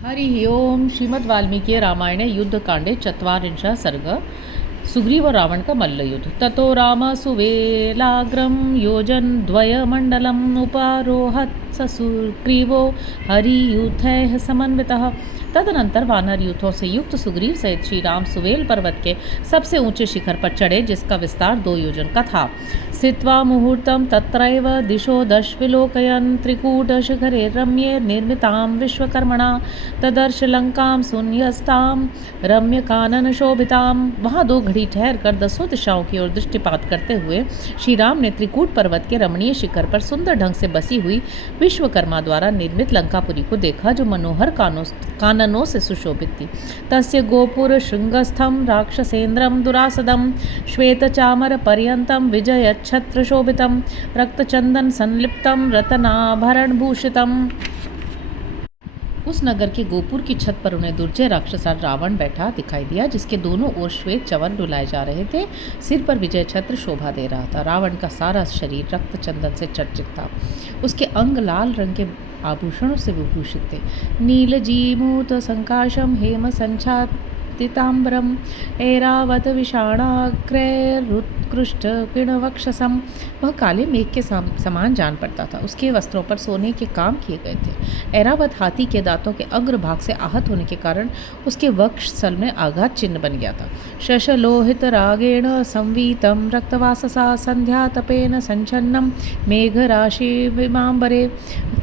हरिः ओं श्रीमद्वाल्मीकि रामायणे युद्धकाण्डे चत्वारिंशः सर्गः सुग्रीव रावण का मल्लयुद्ध। ततो राम सुवेलाग्रं योजनद्वयमण्डलम् उपारोहत् स सुग्रीवो हरियूथैः समन्वितः। तदनंतर वानर यूथों से युक्त सुग्रीव सहित श्री राम सुवेल पर्वत के सबसे ऊंचे शिखर पर चढ़े, जिसका विस्तार 2 योजन का था। स्थित्वा मुहूर्तं तत्रैव दिशो दश विलोकयन् त्रिकूट शिखरे रम्ये निर्मितां विश्वकर्मणा तदर्श लंकां शून्यस्तां रम्य कानन शोभितां। वहाँ 2 घड़ी ठहर कर 10 दिशाओं की ओर दृष्टिपात करते हुए श्री राम ने त्रिकूट पर्वत के रमणीय शिखर पर सुंदर ढंग से बसी हुई विश्वकर्मा द्वारा निर्मित लंकापुरी को देखा, जो मनोहर काननों से सुशोभित थी। तस्य गोपुर श्रृंगस्थम राक्षसेन्द्रम दुरासदम श्वेत चामर पर्यंतम विजय छत्र शोभितम रक्तचंदन संलिप्तम रतनाभरण भूषितम। उस नगर के गोपुर की छत पर उन्हें दुर्जय राक्षस रावण बैठा दिखाई दिया, जिसके दोनों ओर श्वेत चवन डुलाए जा रहे थे। सिर पर विजय छत्र शोभा दे रहा था। रावण का सारा शरीर रक्त चंदन से चर्चित था। उसके अंग लाल रंग के आभूषणों से विभूषित थे। नीलजीमूत संकाशम हेम संचातिताम्बरम ऐरावत विषाणाग्रैरुत्कृष्ट किणवक्षसम। वह काले मेघ के समान जान पड़ता था। उसके वस्त्रों पर सोने के काम किए गए थे। ऐरावत हाथी के दांतों के अग्रभाग से आहत होने के कारण उसके वक्षस्थल में आघात चिन्ह बन गया था। शशलोहित रागेण संवीतम रक्तवाससा संध्या तपेन संचन्नम मेघ राशि विमांबरे।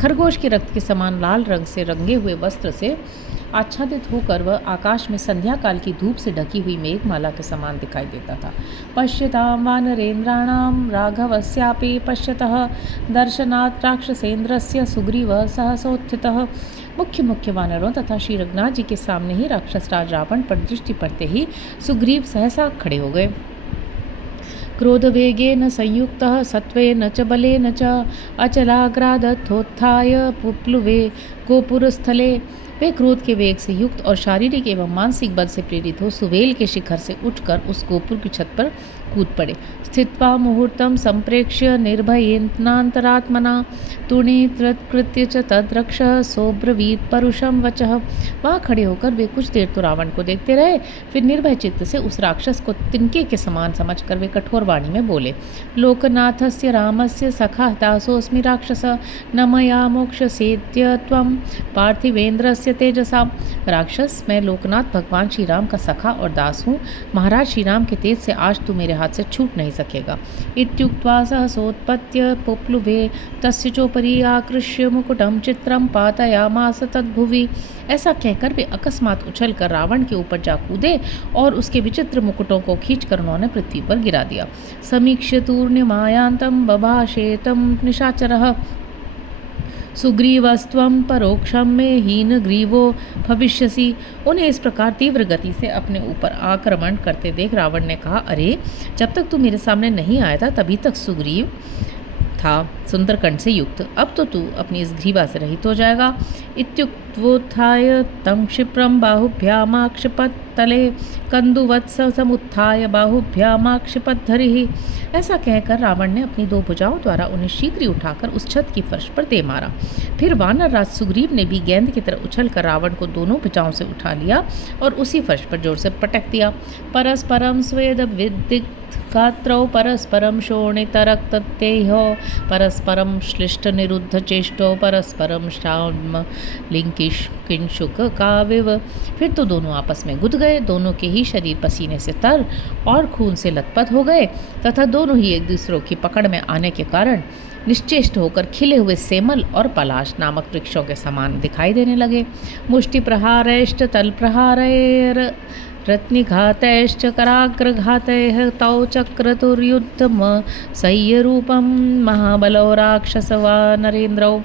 खरगोश के रक्त के समान लाल रंग से रंगे हुए वस्त्र से आच्छादित होकर वह आकाश में संध्या काल की धूप से ढकी हुई मेघमाला के समान दिखाई देता था। पश्यतां वानरेन्द्राणां राघवस्यापि पश्यतः दर्शनात् राक्षसेन्द्रस्य सुग्रीवः सहसोत्थितः। मुख्य वानरों तथा श्री रघुनाथ जी के सामने ही राक्षस राज रावण पर दृष्टि पड़ते ही सुग्रीव सहसा खड़े हो गए। क्रोधवेगेन संयुक्तः सत्वेन च बलेन च अचलाग्रादथोत्थाय पुप्लुवे गोपुरस्थले। वे क्रोध के वेग से युक्त और शारीरिक एवं मानसिक बल से प्रेरित हो सुवेल के शिखर से उठकर उस गोपुर की छत पर कूद पड़े। स्थित्वा मुहूर्तं संप्रेक्ष्य निर्भयेनान्तरात्मना तुणीतृत्कृत्य च तद्रक्ष सोब्रवीत परुषम वचः। वहाँ खड़े होकर वे कुछ देर तो रावण को देखते रहे, फिर निर्भय चित्त से उस राक्षस को तिनके के समान समझकर वे कठोर वाणी में बोले। लोकनाथस्य रामस्य सखा दासोऽस्मि राक्षस न मया मोक्षसेद्य त्वं पार्थिवेन्द्रस्य तेजसा। राक्षस, मैं लोकनाथ भगवान श्री राम का सखा और दास हूँ। महाराज श्री राम के तेज से आज तू मेरे हाथ से छूट नहीं सकेगा। इत्युक्त्वा सहसोत्पत्य पुप्लुवे तस्य चोपरि आकृष्य मुकुटम चित्रम पातयामास तद्भुवि। ऐसा कहकर वे अकस्मात उछलकर रावण के ऊपर जा कूदे और उसके विचित्र मुकुटों को खींचकर उन्होंने पृथ्वी पर गिरा दिया। समीक्ष्य तूर्ण्यमायांतं बभाषेतं निशाचरः सुग्रीवस्त्वं परोक्षम में हीन ग्रीवो भविष्यसि। उन्हें इस प्रकार तीव्र गति से अपने ऊपर आक्रमण करते देख रावण ने कहा, अरे जब तक तू मेरे सामने नहीं आया था तभी तक सुग्रीव था सुंदरकंठ से युक्त, अब तो तू अपनी इस ग्रीवा से रहित हो जाएगा। इत्युक्त्वोत्थाय तं क्षिप्रं बाहुभ्यामाक्षिपत् तले कंदुवत्स समुत्थाय बाहुभ्यामाक्षिपद्धरिः। ऐसा कहकर रावण ने अपनी 2 भुजाओं द्वारा उन्हें शीघ्र ही उठाकर उस छत की फर्श पर दे मारा। फिर वानर राज सुग्रीव ने भी गेंद की तरह उछलकर रावण को दोनों भुजाओं से उठा लिया और उसी फर्श पर जोर से पटक दिया। परस्परम स्वेद विदिग्ध गात्रौ परस्परम शोणितरक्ततेहो परस्परम श्लिष्ट निरुद्ध चेष्टो परस्परम श्राम लिंकिश किंशुक काविव। फिर तो दोनों आपस में गुद गए। दोनों के ही शरीर पसीने से तर और खून से लथपथ हो गए तथा दोनों ही एक दूसरों की पकड़ में आने के कारण निश्चेष्ट होकर खिले हुए सेमल और पलाश नामक वृक्षों के समान दिखाई देने लगे। मुष्टि प्रहारैश्च तल प्रहारैर रत्निघातैश्च कराग्रघातैः तौ चक्रतुर्युद्धम सह्यरूपम महाबलो राक्षस वानरेन्द्रौ।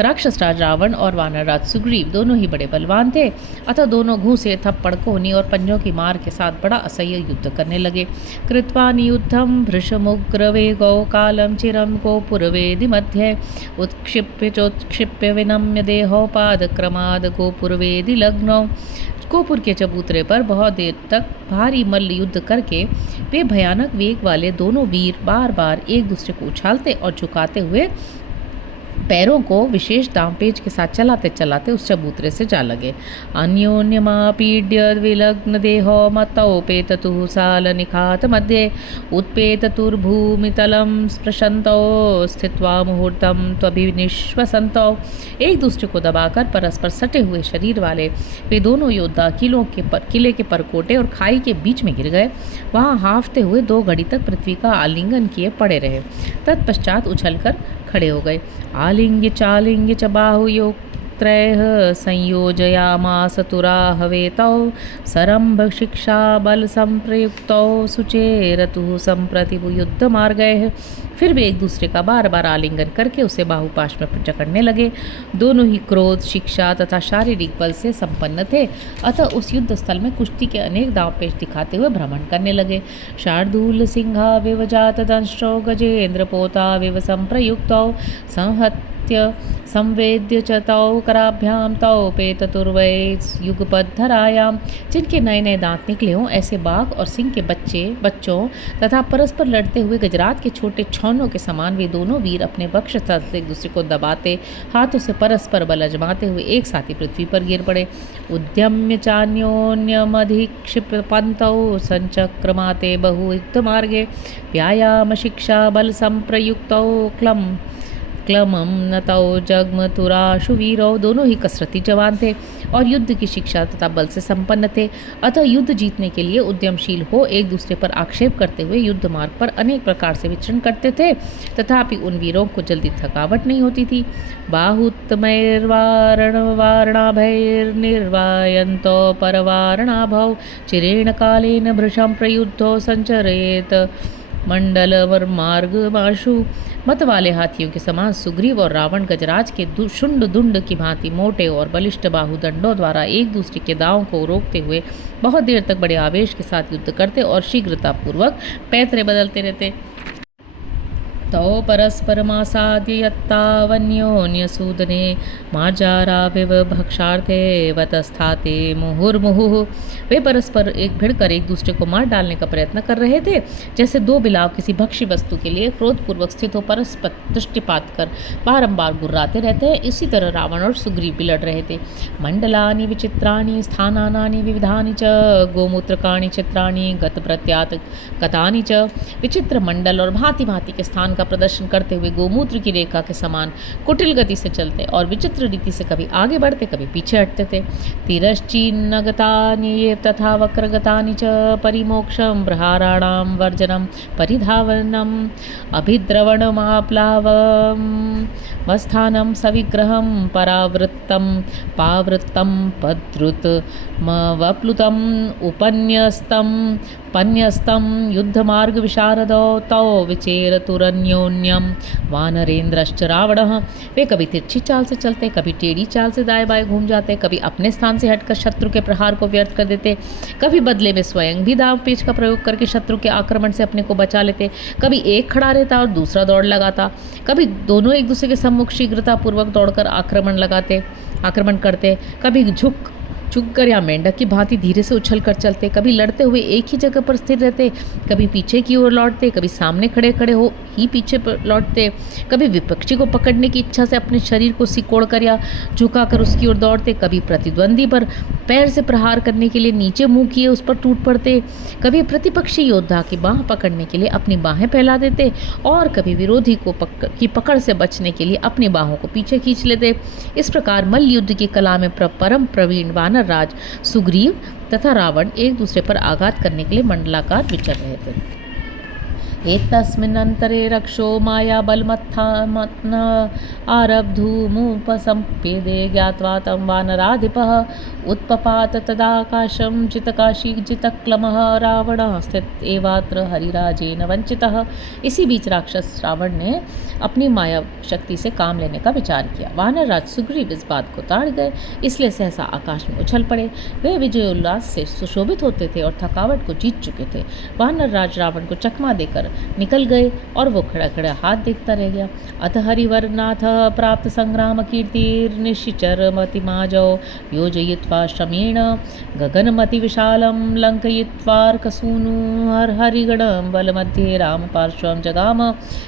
राक्षस राज रावण और वानर राज सुग्रीव दोनों ही बड़े बलवान थे, अतः दोनों घूंसे थप्पड़ कोहनी और पंजों की मार के साथ बड़ा असह्य युद्ध करने लगे। कृत्वा नियुद्धम भृशमुग्र वेगौ कालम चिरम गोपुरवेदि मध्ये उत्क्षिप्य चोत्क्षिप्य विनम्य देहोपादक्रमाद गोपुरवेदि लग्नौ। गोपुर के चबूतरे पर बहुत देर तक भारी मल्ल युद्ध करके वे भयानक वेग वाले दोनों वीर बार बार एक दूसरे को उछालते और झुकाते हुए पैरों को विशेष दांवपेच के साथ चलाते चलाते उस चबूतरे से जा लगे। अन्योन्यमापीड्य विलग्न देहो मतोपेततु साल निखात मध्ये उत्पेततुर्भूमितलं स्पृशन्तौ स्थित्वा मुहूर्तं त्वभिनिश्वसन्तौ। एक दूसरे को दबाकर परस्पर सटे हुए शरीर वाले वे दोनों योद्धा किले के परकोटे और खाई के बीच में गिर गए। वहां हाफते हुए 2 घड़ी तक पृथ्वी का आलिंगन किए पड़े रहे। तत्पश्चात उछलकर खड़े हो गए। आलिंग्य चालिंग्य च बाहुयोगत्रयः संयोजयामास तुराहवेतौ सरम्भ शिक्षा बल संप्रयुक्तौ सुचेरतु संप्रति युद्ध मार्गैः। फिर वे एक दूसरे का बार बार आलिंगन करके उसे बाहुपाश में जकड़ने लगे। दोनों ही क्रोध, शिक्षा तथा शारीरिक बल से संपन्न थे, अतः उस युद्ध स्थल में कुश्ती के अनेक दांवपेच दिखाते हुए भ्रमण करने लगे। शार्दूल सिंहा विवजात दंष्टौ गजेंद्र पोता विव संप्रयुक्तौ संहत्य संवेद्य च तौ कराभ्याम तौ पेततुर्वै युगपद्धरायाम। जिनके नए नए दांत निकले हों ऐसे बाघ और सिंह के बच्चों तथा परस्पर लड़ते हुए गजरात के छोटे छौनों के समान वे दोनों वीर अपने वक्षस्थल से एक दूसरे को दबाते हाथों से परस्पर बल अजमाते हुए एक साथ ही पृथ्वी पर गिर पड़े। उद्यम्य चान्योन्यमधिक्षिपन्तौ संचक्रमाते बहुयुद्ध मार्गे व्यायाम शिक्षा बल संप्रयुक्तौ क्लमम नतौ जग्मतुराशु वीरौ। दोनों ही कसरती जवान थे और युद्ध की शिक्षा तथा बल से संपन्न थे, अतः युद्ध जीतने के लिए उद्यमशील हो एक दूसरे पर आक्षेप करते हुए युद्ध मार्ग पर अनेक प्रकार से विचरण करते थे। तथापि उन वीरों को जल्दी थकावट नहीं होती थी। बाहुत्तमैर्वारणवारणाभैर्निर्वायन्तो परवारणाभौ चिरेण कालेन भृशं प्रयुद्धो संचरेत मंडलवर्मार्गमाशु। मत वाले हाथियों के समान सुग्रीव और रावण गजराज के शुंड दुंड की भांति मोटे और बलिष्ठ बाहुदंडों द्वारा एक दूसरे के दांवों को रोकते हुए बहुत देर तक बड़े आवेश के साथ युद्ध करते और शीघ्रतापूर्वक पैतरे बदलते रहते। तौ परस्परमासाद्य यत्तावन्योन्यसूदने मार्जाराविव भक्षार्थे वतस्थाते मुहुर्मुहुः। वे परस्पर भिड़कर एक दूसरे को मार डालने का प्रयत्न कर रहे थे, जैसे 2 बिलाव किसी भक्ष्य वस्तु के लिए क्रोधपूर्वक स्थित हो परस्पर दृष्टिपात कर बारंबार गुर्राते रहते हैं। इसी तरह रावण और सुग्रीव भी लड़ रहे थे। मंडलानि विचित्राणि स्थानानि विविधानि च गोमूत्रकाणि चित्राणि गत प्रत्यात कतानि च। विचित्र मंडल और भांति भांति के स्थान का प्रदर्शन करते हुए गोमूत्र की रेखा के समान कुटिल गति से चलते और विचित्र रीति से कभी आगे बढ़ते कभी पीछे हटते थे। तिरश्चिन्नगतानि तथा वक्रगतानि च परिमोक्षं प्रहाराणां वर्जनं परिधावनम् अभिद्रवणमाप्लावम् वस्थानं सविग्रहं परावृत्तं पावृत्तं पद्रुत वप्लुतम् उपन्यस्तं पन्यस्तं युद्धमार्ग विशारदौ तौ विचेरतुरन्योन्यम वानरेन्द्रश्च रावणः। वे कभी तिरछी चाल से चलते, कभी टेढ़ी चाल से दाएं बाएं घूम जाते, कभी अपने स्थान से हटकर शत्रु के प्रहार को व्यर्थ कर देते, कभी बदले में स्वयं भी दांव पेच का प्रयोग करके शत्रु के आक्रमण से अपने को बचा लेते। कभी एक खड़ा रहता और दूसरा दौड़ लगाता, कभी दोनों एक दूसरे के सम्मुख शीघ्रतापूर्वक दौड़कर आक्रमण करते, कभी झुककर या मेंढक की भांति धीरे से उछलकर चलते, कभी लड़ते हुए एक ही जगह पर स्थिर रहते, कभी पीछे की ओर लौटते, कभी सामने खड़े हो ही पीछे लौटते, कभी विपक्षी को पकड़ने की इच्छा से अपने शरीर को सिकोड़कर या झुकाकर उसकी ओर दौड़ते, कभी प्रतिद्वंदी पर पैर से प्रहार करने के लिए नीचे मुंह किए उस पर टूट पड़ते, कभी प्रतिपक्षी योद्धा की बाह पकड़ने के लिए अपनी बाहें फैला देते और कभी विरोधी की पकड़ से बचने के लिए अपनी बाहों को पीछे खींच लेते। इस प्रकार मल्ल युद्ध की कला में परम प्रवीण वानर राज सुग्रीव तथा रावण एक दूसरे पर आघात करने के लिए मंडलाकार विचर रहे थे। एतस्मिन्नन्तरे रक्षो माया बलमत्थामत्न आरब्धूमुपसम्पेदे ज्ञात्वा तं वानराधिपः उत्पपात तदाकाशं जितक्लमः रावणः स्थित एवात्र हरिराजेन वंचितः। इसी बीच राक्षस रावण ने अपनी माया शक्ति से काम लेने का विचार किया। वानर राज सुग्रीव इस बात को ताड़ गए, इसलिए सहसा आकाश में उछल पड़े। वे विजय उल्लास से सुशोभित होते थे और थकावट को जीत चुके थे। वानर राज रावण को चकमा देकर निकल गए और वो खड़ा खड़ा हाथ देखता रह गया। अथ हरिवरनाथ प्राप्त संग्राम कीर्तिर्निशिचर मतिमाजौ योजयित्वा श्रमेण गगनमति विशालं लंकयित्वार्कसूनु हरिगणं बलमध्ये राम पार्श्वं जगाम।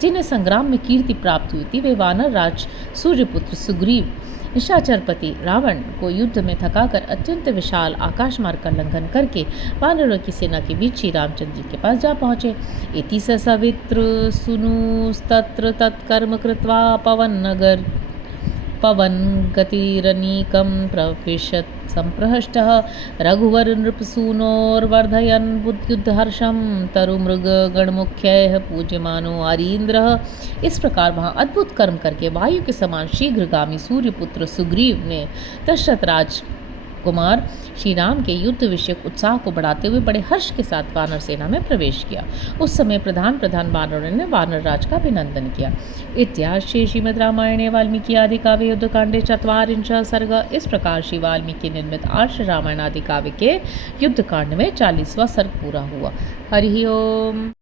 जिन्हें संग्राम में कीर्ति प्राप्त हुई थी वे वानर राज सूर्यपुत्र सुग्रीव निशाचरपति रावण को युद्ध में थकाकर अत्यंत विशाल आकाश मार्ग का लंघन करके वानरों की सेना के बीच श्री रामचंद्र जी के पास जा पहुँचे। इति स सवित्र सुनुस्तत्र तत्कर्म कृत्वा पवन गतिरनीकं प्रविशत् संप्रहष्टः रघुवर नृपसूनोर्वर्धयन् बुद्युद्धहर्षं तरुमृग गणमुख्यैः पूज्यमानो हरीन्द्रः। इस प्रकार वहाँ अद्भुत कर्म करके वायु के समान शीघ्रगामी सूर्यपुत्र सुग्रीव ने दशरथ राज कुमार श्री राम के युद्ध विषयक उत्साह को बढ़ाते हुए बड़े हर्ष के साथ वानर सेना में प्रवेश किया। उस समय प्रधान वानरों ने वानर राज का अभिनंदन किया। इत्याश्री श्रीमद् रामायणे वाल्मीकि आदि काव्ये युद्धकांडे ४ सर्ग। इस प्रकार श्री वाल्मीकि निर्मित आर्ष रामायण आदि काव्य के युद्धकांड में 40वां सर्ग पूरा हुआ। हरि ओम।